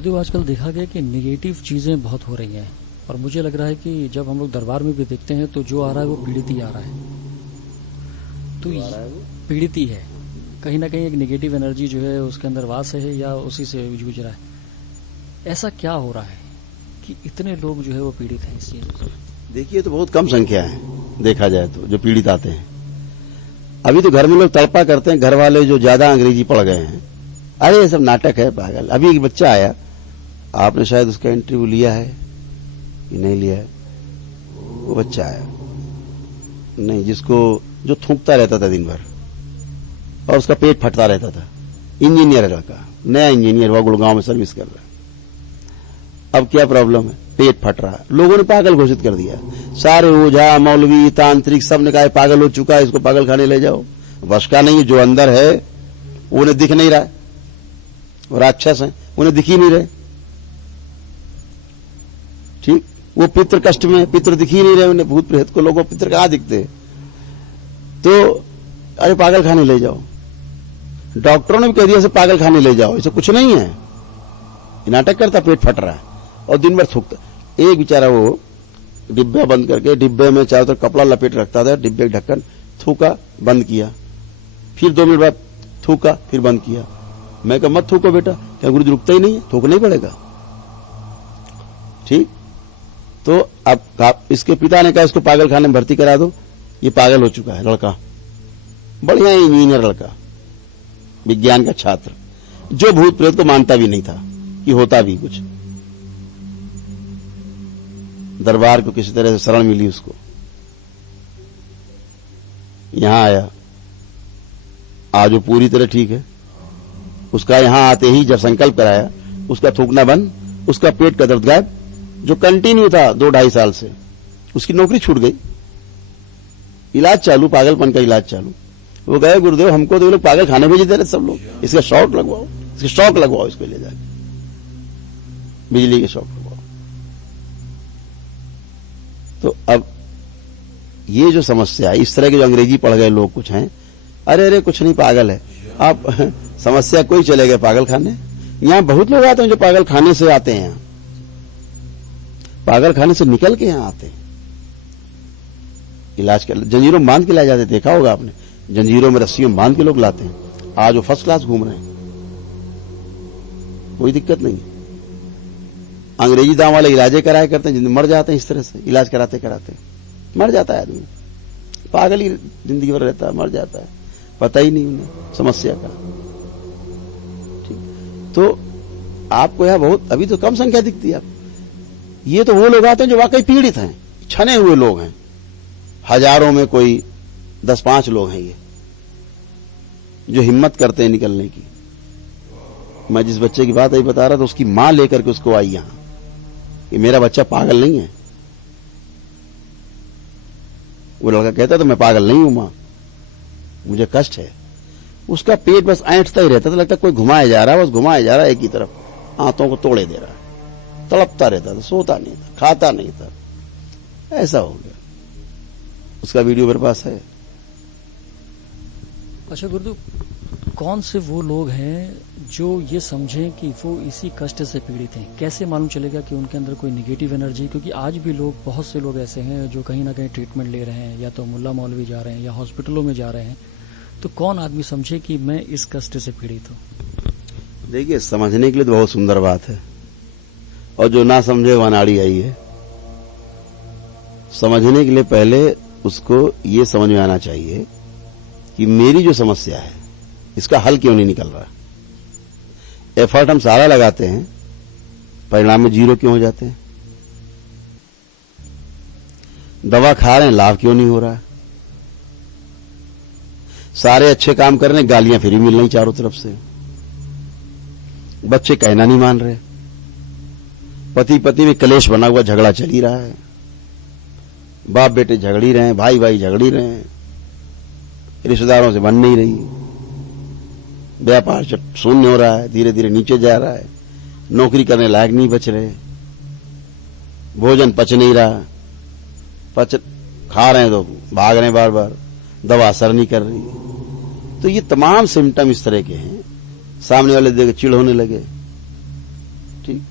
गुरुदेव, आजकल देखा गया कि नेगेटिव चीजें बहुत हो रही हैं और मुझे लग रहा है कि जब हम लोग दरबार में भी देखते हैं तो जो आ रहा है वो पीड़ित ही आ रहा है। तो पीड़ित ही है, कहीं ना कहीं एक नेगेटिव एनर्जी जो है उसके अंदर वास है या उसी से जूझ रहा है। ऐसा क्या हो रहा है कि इतने लोग जो है वो पीड़ित हैं इस चीज से? देखिए, तो बहुत कम संख्या है देखा जाए तो जो पीड़ित आते हैं। अभी तो घर में लोग तड़पा करते हैं, घर वाले जो ज्यादा अंग्रेजी पढ़ गए हैं, अरे ये सब नाटक है पागल। अभी एक बच्चा आया, आपने शायद उसका इंटरव्यू लिया है कि नहीं लिया है? वो बच्चा आया नहीं, जिसको जो थूकता रहता था दिन भर और उसका पेट फटता रहता था। इंजीनियर है लड़का, नया इंजीनियर हुआ, गुड़गांव में सर्विस कर रहा है। अब क्या प्रॉब्लम है? पेट फट रहा है। लोगों ने पागल घोषित कर दिया। सारे ओझा, मौलवी, तांत्रिक सब ने कहा पागल हो चुका है, इसको पागल खाने ले जाओ। वश का नहीं, जो अंदर है उन्हें दिख नहीं रहा है, राक्षस है, उन्हें दिख ही नहीं रहे। ठीक, वो पितृ कष्ट में, पितृ दिख ही नहीं रहे उन्हें, भूत प्रेत को लोगों पितृ कहां दिखते? तो अरे पागल खाने ले जाओ। डॉक्टरों ने भी कह दिया पागल खाने ले जाओ, इसे कुछ नहीं है, नाटक करता, पेट फट रहा है और दिन भर थूकता। एक बेचारा वो डिब्बा बंद करके, डिब्बे में चारों तरफ कपड़ा लपेट रखता था, डिब्बे का ढक्कन, थूका, बंद किया, फिर 2 मिनट बाद थूका, फिर बंद किया। मैं कहा मत थूको बेटा, क्या गुरुजी रुकता ही नहीं है? थूकना ही पड़ेगा। ठीक, तो अब इसके पिता ने कहा इसको पागल खाने में भर्ती करा दो, ये पागल हो चुका है लड़का, बढ़िया इंजीनियर लड़का, विज्ञान का छात्र, जो भूत प्रेत को मानता भी नहीं था कि होता भी कुछ। दरबार को किसी तरह से शरण मिली उसको, यहां आया, आज वो पूरी तरह ठीक है। उसका यहां आते ही जब संकल्प कराया, उसका थूकना बंद, उसका पेट का दर्द गायब, जो कंटिन्यू था 2-2.5 साल से, उसकी नौकरी छूट गई, इलाज चालू, पागलपन का इलाज चालू। वो गए, गुरुदेव हमको तो ये लोग पागल खाने भेजे दे रहे सब लोग, इसका शॉक लगवाओ, इसके शॉक लगवाओ, इसको ले जाके बिजली के शॉक लगवाओ। तो अब ये जो समस्या है, इस तरह के जो अंग्रेजी पढ़ गए लोग कुछ हैं, अरे अरे कुछ नहीं, पागल है आप, समस्या कोई चले गए पागल खाने। यहां बहुत लोग आते हैं जो पागल खाने से आते हैं, पागल खाने से निकल के यहां आते हैं, इलाज कर, जंजीरों में बांध के लाए जाते, देखा होगा आपने, जंजीरों में रस्सियों में बांध के लोग लाते हैं। आज वो फर्स्ट क्लास घूम रहे हैं, कोई दिक्कत नहीं। अंग्रेजी दाम वाले इलाजे कराया करते हैं, जिंदगी मर जाते हैं इस तरह से, इलाज कराते कराते मर जाता है आदमी, पागल ही जिंदगी भर रहता है, मर जाता है, पता ही नहीं उन्हें समस्या का। ठीक, तो आपको यहां बहुत अभी तो कम संख्या दिखती है। ये तो वो लोग आते हैं जो वाकई पीड़ित हैं, छने हुए लोग हैं, हजारों में कोई 10-5 लोग हैं ये जो हिम्मत करते हैं निकलने की। मैं जिस बच्चे की बात अभी बता रहा था, उसकी मां लेकर के उसको आई यहां कि मेरा बच्चा पागल नहीं है। वो लड़का कहता तो मैं पागल नहीं हूं मां, मुझे कष्ट है। उसका पेट बस ऐंठता ही रहता था, लगता कोई घुमाया जा रहा है, बस घुमाया जा रहा है एक ही तरफ, आंतों को तोड़े दे रहा है, तड़पता रहता था, सोता नहीं था, खाता नहीं था, ऐसा हो गया। उसका वीडियो मेरे पास है। अच्छा गुरुदेव, कौन से वो लोग हैं जो ये समझें कि वो इसी कष्ट से पीड़ित हैं? कैसे मालूम चलेगा कि उनके अंदर कोई नेगेटिव एनर्जी? क्योंकि आज भी लोग, बहुत से लोग ऐसे हैं जो कहीं ना कहीं ट्रीटमेंट ले रहे हैं, या तो मुल्ला मौलवी जा रहे हैं या हॉस्पिटलों में जा रहे हैं। तो कौन आदमी समझे कि मैं इस कष्ट से पीड़ित हूं? देखिए, समझने के लिए तो बहुत सुंदर बात है, और जो ना समझे वह नाड़ी आई है। समझने के लिए पहले उसको ये समझ में आना चाहिए कि मेरी जो समस्या है इसका हल क्यों नहीं निकल रहा। एफर्ट हम सारा लगाते हैं, परिणाम में 0 क्यों हो जाते हैं। दवा खा रहे हैं, लाभ क्यों नहीं हो रहा है। सारे अच्छे काम कर रहे हैं, गालियां फिर भी मिल रही चारों तरफ से। बच्चे कहना नहीं मान रहे, पति पत्नी में कलेश बना हुआ, झगड़ा चल ही रहा है, बाप बेटे झगड़ ही रहे हैं, भाई भाई झगड़ ही रहे हैं, रिश्तेदारों से बन नहीं रही, व्यापार शून्य हो रहा है, धीरे धीरे नीचे जा रहा है, नौकरी करने लायक नहीं बच रहे, भोजन पच नहीं रहा, खा रहे हैं तो भाग रहे हैं बार बार, दवा असर नहीं कर रही। तो ये तमाम सिम्टम इस तरह के हैं। सामने वाले देख चिढ़ होने लगे, ठीक।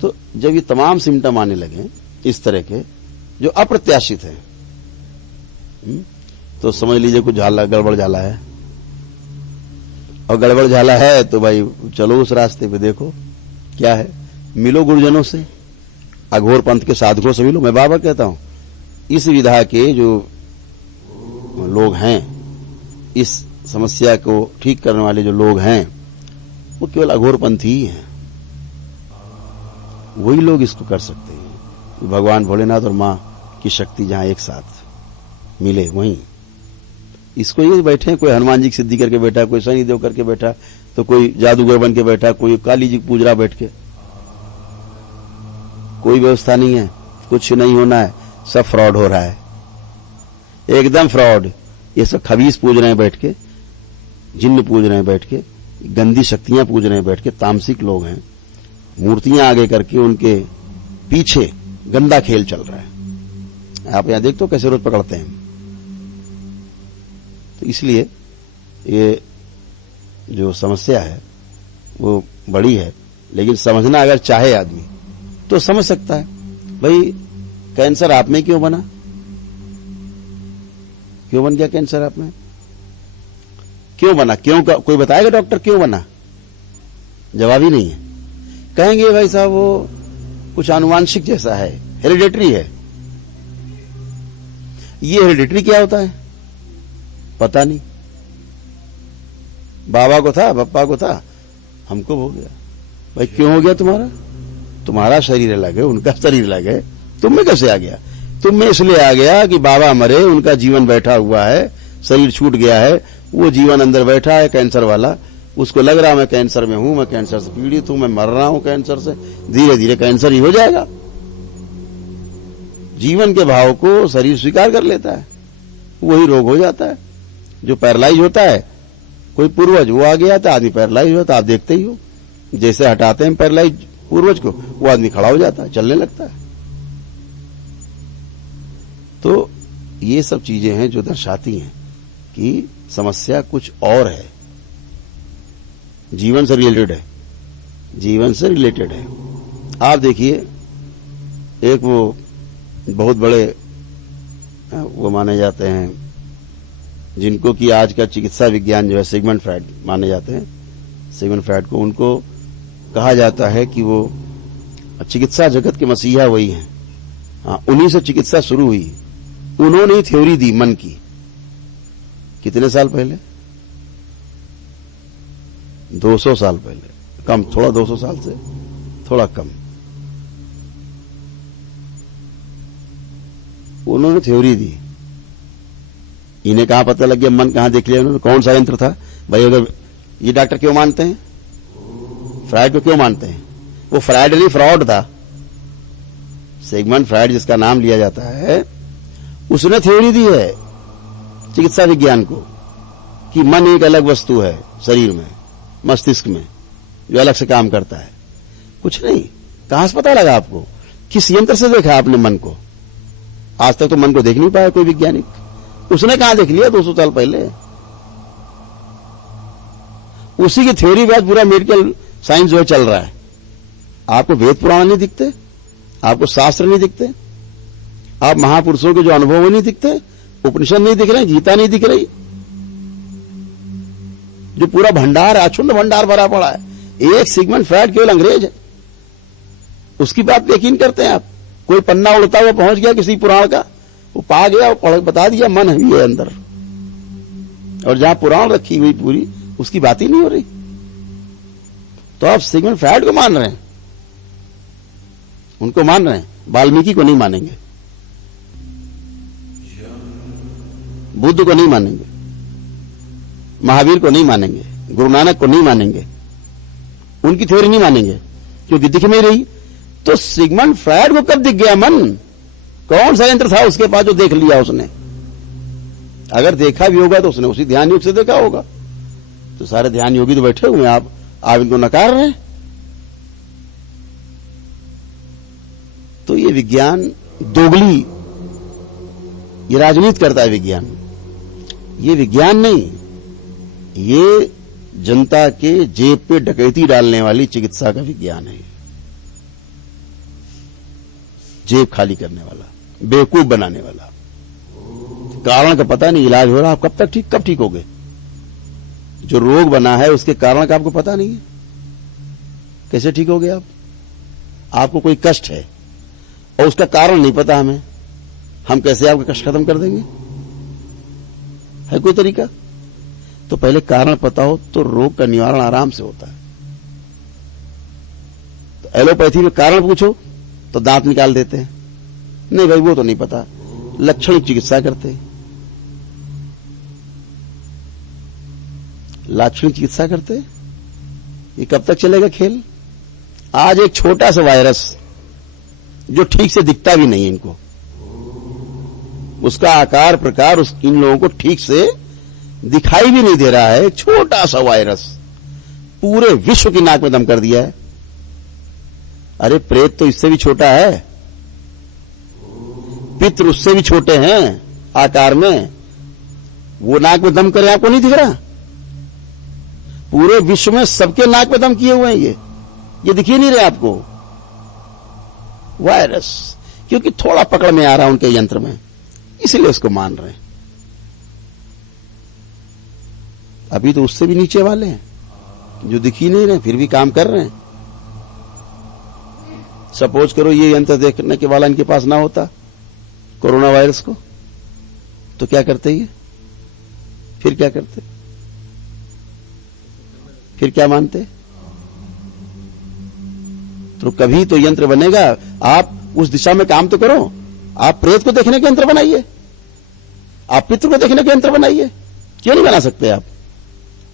तो जब ये तमाम सिम्टम आने लगे इस तरह के जो अप्रत्याशित है, तो समझ लीजिए कुछ गड़बड़ झाला है, और गड़बड़ झाला है तो भाई चलो उस रास्ते पे, देखो क्या है, मिलो गुरुजनों से, अघोर पंथ के साधकों से मिलो। मैं बाबा कहता हूं इस विधा के जो लोग हैं, इस समस्या को ठीक करने वाले जो लोग हैं, वो केवल अघोर पंथी ही हैं। वही लोग इसको कर सकते हैं। भगवान भोलेनाथ और मां की शक्ति जहां एक साथ मिले, वहीं इसको ये बैठे, कोई हनुमान जी की सिद्धि करके बैठा, कोई शनिदेव करके बैठा, तो कोई जादूगर बन के बैठा, कोई काली जी पूज रहा बैठ के। कोई व्यवस्था नहीं है, कुछ नहीं होना है, सब फ्रॉड हो रहा है, एकदम फ्रॉड। ये सब खबीस पूज रहे हैं बैठ के, जिन्न पूज रहे हैं बैठ के, गंदी शक्तियां पूज रहे हैं बैठ के, तामसिक लोग हैं, मूर्तियां आगे करके उनके पीछे गंदा खेल चल रहा है। आप यहां देखते हो कैसे रोज पकड़ते हैं। तो इसलिए ये जो समस्या है वो बड़ी है, लेकिन समझना अगर चाहे आदमी तो समझ सकता है। भाई कैंसर आप में क्यों बना, क्यों बन गया कैंसर आप में, क्यों बना, क्यों का कोई बताएगा डॉक्टर क्यों बना? जवाब ही नहीं है। कहेंगे भाई साहब वो कुछ आनुवांशिक जैसा है, हेरिडेटरी है। ये हेरिडेटरी क्या होता है पता नहीं। बाबा को था, पप्पा को था, हमको हो गया। भाई क्यों हो गया तुम्हारा? तुम्हारा शरीर अलग है, उनका शरीर अलग है, तुम में कैसे आ गया? तुम में इसलिए आ गया कि बाबा मरे, उनका जीवन बैठा हुआ है, शरीर छूट गया है, वो जीवन अंदर बैठा है कैंसर वाला, उसको लग रहा मैं कैंसर में हूं, मैं कैंसर से पीड़ित हूं, मैं मर रहा हूं कैंसर से। धीरे धीरे कैंसर ही हो जाएगा। जीवन के भाव को शरीर स्वीकार कर लेता है, वही रोग हो जाता है। जो पैरालाइज होता है, कोई पूर्वज वो आ गया था, आदमी पैरालाइज होता, आप देखते ही हो, जैसे हटाते हैं पैरालाइज पूर्वज को, वो आदमी खड़ा हो जाता है, चलने लगता है। तो ये सब चीजें हैं जो दर्शाती हैं कि समस्या कुछ और है, जीवन से रिलेटेड है, जीवन से रिलेटेड है। आप देखिए, एक वो बहुत बड़े वो माने जाते हैं, जिनको कि आज का चिकित्सा विज्ञान जो है सिगमंड फ्रायड माने जाते हैं, सिगमंड फ्रायड को, उनको कहा जाता है कि वो चिकित्सा जगत के मसीहा वही हैं। हाँ, उन्हीं से चिकित्सा शुरू हुई। उन्होंने ही थ्योरी दी मन की। कितने साल पहले? 200 साल पहले, कम, थोड़ा 200 साल से थोड़ा कम। उन्होंने थ्योरी दी। इन्हें कहां पता लग गया, मन कहां देख लिया उन्होंने, कौन सा यंत्र था? भाई अगर ये डॉक्टर क्यों मानते हैं फ्रायड को, क्यों मानते हैं? वो फ्रायड नहीं, फ्रॉड था। सिगमंड फ्रायड जिसका नाम लिया जाता है, उसने थ्योरी दी है चिकित्सा विज्ञान को कि मन एक अलग वस्तु है शरीर में, मस्तिष्क में, जो अलग से काम करता है। कुछ नहीं। कहां से पता लगा आपको? किस यंत्र से देखा आपने मन को? आज तक तो मन को देख नहीं पाया कोई वैज्ञानिक। उसने कहां देख लिया 200 साल पहले? उसी की थ्योरी बाद पूरा मेडिकल साइंस जो है चल रहा है। आपको वेद पुराण नहीं दिखते, आपको शास्त्र नहीं दिखते, आप महापुरुषों के जो अनुभव वो नहीं दिखते, उपनिषद नहीं दिख रहे, गीता नहीं दिख रही, जो पूरा भंडार, अक्षुण्ण भंडार भरा पड़ा है। एक सिगमंड फ्रायड केवल अंग्रेज है, उसकी बात यकीन करते हैं आप? कोई पन्ना उड़ता हुआ पहुंच गया किसी पुराण का, वो पा गया, वो पढ़ बता दिया, मन है भी है अंदर, और जहां पुराण रखी हुई पूरी, उसकी बात ही नहीं हो रही। तो आप सिगमंड फ्रायड को मान रहे हैं, उनको मान रहे हैं, वाल्मीकि को नहीं मानेंगे, बुद्ध को नहीं मानेंगे, महावीर को नहीं मानेंगे, गुरु नानक को नहीं मानेंगे, उनकी थ्योरी नहीं मानेंगे, क्योंकि दिख नहीं रही। तो सिगमंड फ्रायड को कब दिख गया मन? कौन सा यंत्र था उसके पास जो देख लिया उसने? अगर देखा भी होगा तो उसने उसी ध्यान योग से देखा होगा। तो सारे ध्यान योगी तो बैठे हुए हैं, आप इनको नकार रहे हैं। तो ये विज्ञान दोगली, ये राजनीति करता है विज्ञान। ये विज्ञान नहीं, ये जनता के जेब पे डकैती डालने वाली चिकित्सा का विज्ञान है। जेब खाली करने वाला, बेवकूफ बनाने वाला। कारण का पता नहीं, इलाज हो रहा, आप कब ठीक होगे? जो रोग बना है उसके कारण का आपको पता नहीं है, कैसे ठीक हो गए आप? आपको कोई कष्ट है और उसका कारण नहीं पता हमें, हम कैसे आपका कष्ट खत्म कर देंगे? है कोई तरीका? तो पहले कारण पता हो तो रोग का निवारण आराम से होता है। तो एलोपैथी में कारण पूछो तो दांत निकाल देते हैं, नहीं भाई वो तो नहीं पता, लक्षण चिकित्सा करते हैं। लाक्षणिक चिकित्सा करते, ये कब तक चलेगा खेल? आज एक छोटा सा वायरस जो ठीक से दिखता भी नहीं इनको, उसका आकार प्रकार इन लोगों को ठीक से दिखाई भी नहीं दे रहा है, एक छोटा सा वायरस पूरे विश्व की नाक में दम कर दिया है। अरे प्रेत तो इससे भी छोटा है, पितृ उससे भी छोटे हैं आकार में, वो नाक में दम करे आपको नहीं दिख रहा? पूरे विश्व में सबके नाक में दम किए हुए हैं ये दिख ही नहीं रहे आपको वायरस, क्योंकि थोड़ा पकड़ में आ रहा है उनके यंत्र में, इसलिए उसको मान रहे हैं। अभी तो उससे भी नीचे वाले हैं जो दिख ही नहीं रहे फिर भी काम कर रहे हैं। सपोज करो ये यंत्र देखने के वाला इनके पास ना होता कोरोना वायरस को, तो क्या करते ये? फिर क्या करते? फिर क्या मानते? तो कभी तो यंत्र बनेगा, आप उस दिशा में काम तो करो। आप प्रेत को देखने के यंत्र बनाइए, आप पितृ को देखने के यंत्र बनाइए, क्यों नहीं बना सकते आप?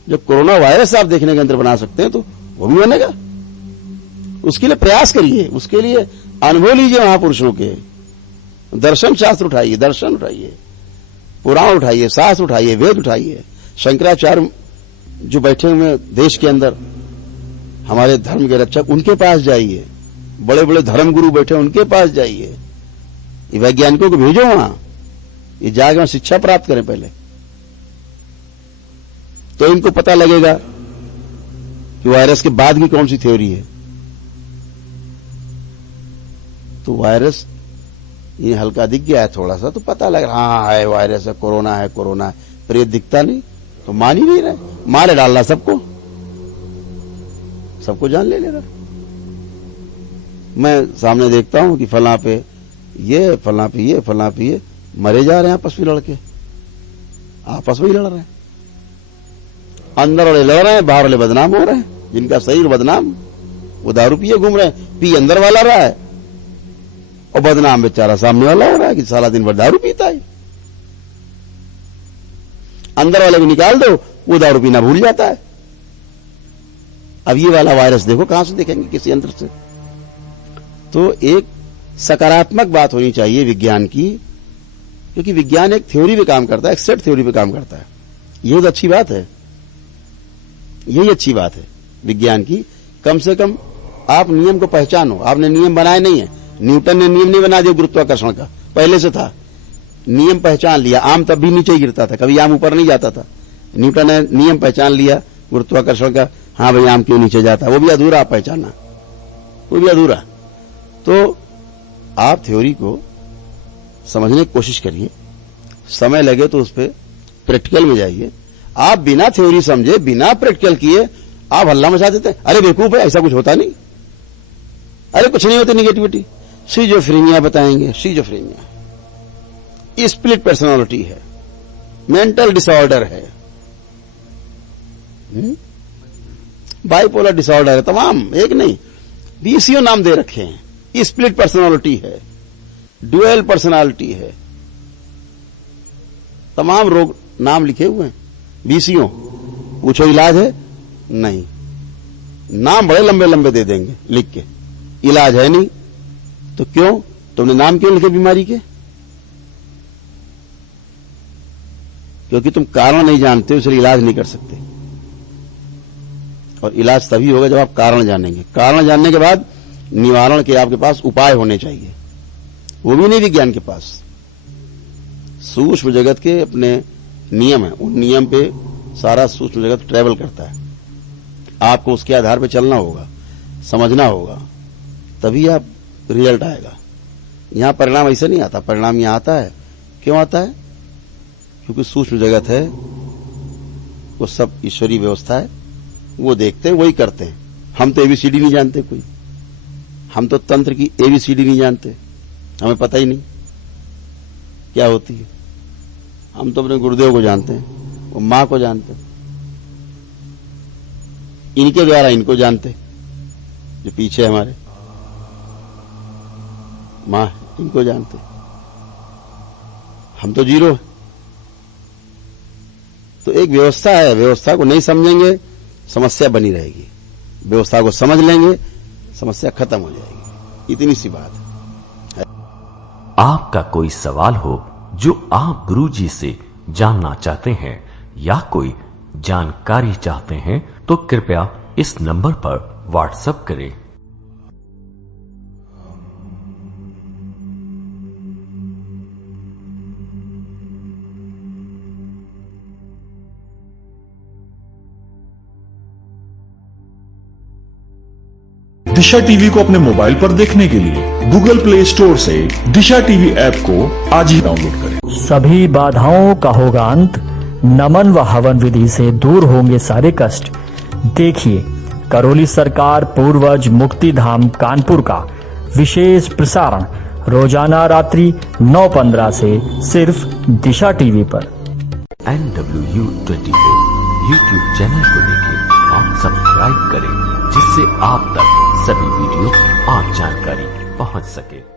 जब कोरोना वायरस आप देखने के यंत्र बना सकते हैं तो वो भी बनेगा। उसके लिए प्रयास करिए, उसके लिए अनुभव लीजिए महापुरुषों के, दर्शन शास्त्र उठाइए, दर्शन उठाइए, पुराण उठाइए, शास्त्र उठाइए, वेद उठाइए। शंकराचार्य जो बैठे हुए देश के अंदर हमारे धर्म के रक्षक, उनके पास जाइए, बड़े बड़े धर्म गुरु बैठे उनके पास जाइए, ये वैज्ञानिकों को भेजो वहां, ये जाके वहां शिक्षा प्राप्त करें पहले, तो इनको पता लगेगा कि वायरस के बाद की कौन सी थ्योरी है। तो वायरस ये हल्का दिख गया है थोड़ा सा तो पता लग रहा, हाँ है वायरस है, कोरोना है, कोरोना है। प्रेत दिखता नहीं तो मान ही नहीं रहे, मारे डाल रहा सबको, सबको जान ले रहा। मैं सामने देखता हूं कि फला पे ये, फला पे ये, फला पे ये, मरे जा रहे हैं आपस में लड़के, आपस में ही लड़ रहे हैं। अंदर वाले लड़ रहे हैं, बाहर वाले बदनाम हो रहे हैं। जिनका शरीर बदनाम वो दारू पिए घूम रहे हैं, पी अंदर वाला रहा है और बदनाम बेचारा सामने वाला हो रहा है कि सारा दिन भर दारू पीता है। अंदर वाले को निकाल दो, वो दारू पीना भूल जाता है। अब ये वाला वायरस देखो कहां से देखेंगे, किसी यंत्र से? तो एक सकारात्मक बात होनी चाहिए विज्ञान की, क्योंकि विज्ञान एक थ्योरी पे काम करता है, एक सेट थ्योरी पे काम करता है। यही तो अच्छी बात है, यही अच्छी बात है विज्ञान की। कम से कम आप नियम को पहचानो। आपने नियम बनाए नहीं है, न्यूटन ने नियम नहीं बना दिया गुरुत्वाकर्षण का, पहले से था, नियम पहचान लिया। आम तब भी नीचे ही गिरता था, कभी आम ऊपर नहीं जाता था। न्यूटन ने नियम पहचान लिया गुरुत्वाकर्षण का, हाँ भाई आम क्यों नीचे जाता, वो भी अधूरा पहचाना, वो भी अधूरा। तो आप थ्योरी को समझने की कोशिश करिए, समय लगे तो उस पर प्रैक्टिकल में जाइए। आप बिना थ्योरी समझे, बिना प्रैक्टिकल किए आप हल्ला मचा देते हैं, अरे बेवकूफ है, ऐसा कुछ होता नहीं, अरे कुछ नहीं होती निगेटिविटी। सिजोफ्रेनिया बताएंगे, सिजोफ्रेनिया स्प्लिट पर्सनालिटी है, मेंटल डिसऑर्डर है, बाइपोलर डिसऑर्डर है, तमाम एक नहीं 20 नाम दे रखे हैं। स्प्लिट पर्सनालिटी है, ड्यूअल पर्सनालिटी है, तमाम रोग नाम लिखे हुए हैं 20। पूछो इलाज है? नहीं, नाम बड़े लंबे लंबे दे देंगे लिख के, इलाज है नहीं। तो क्यों? तुमने नाम क्यों लिखे बीमारी के? क्योंकि तुम कारण नहीं जानते, इसलिए इलाज नहीं कर सकते। और इलाज तभी होगा जब आप कारण जानेंगे। कारण जानने के बाद निवारण के आपके पास उपाय होने चाहिए, वो भी नहीं विज्ञान के पास। सूक्ष्म जगत के अपने नियम है, उन नियम पे सारा सूक्ष्म जगत ट्रेवल करता है। आपको उसके आधार पर चलना होगा, समझना होगा, तभी आप रिजल्ट आएगा। यहां परिणाम ऐसे नहीं आता। परिणाम यहां आता है, क्यों आता है? क्योंकि सूक्ष्म जगत है, वो सब ईश्वरीय व्यवस्था है, वो देखते हैं, वही करते हैं। हम तो एबीसीडी नहीं जानते कोई, हम तो तंत्र की एबीसीडी नहीं जानते, हमें पता ही नहीं क्या होती है। हम तो अपने गुरुदेव को जानते हैं, वो मां को जानते हैं, इनके द्वारा इनको जानते, जो पीछे हमारे मां इनको जानते, हम तो जीरो है। तो एक व्यवस्था है, व्यवस्था को नहीं समझेंगे समस्या बनी रहेगी, व्यवस्था को समझ लेंगे समस्या खत्म हो जाएगी। इतनी सी बात है। आपका कोई सवाल हो जो आप गुरुजी से जानना चाहते हैं या कोई जानकारी चाहते हैं तो कृपया इस नंबर पर व्हाट्सएप करें। दिशा टीवी को अपने मोबाइल पर देखने के लिए गूगल प्ले स्टोर से दिशा टीवी ऐप को आज ही डाउनलोड करें। सभी बाधाओं का होगा अंत, नमन व हवन विधि से दूर होंगे सारे कष्ट। देखिए करौली सरकार पूर्वज मुक्तिधाम कानपुर का विशेष प्रसारण रोजाना रात्रि 9:15 से सिर्फ दिशा टीवी पर। NW24 यूट्यूब चैनल को देखें और सब्सक्राइब करें, जिससे आप तक सभी वीडियो और जानकारी पहुंच सके।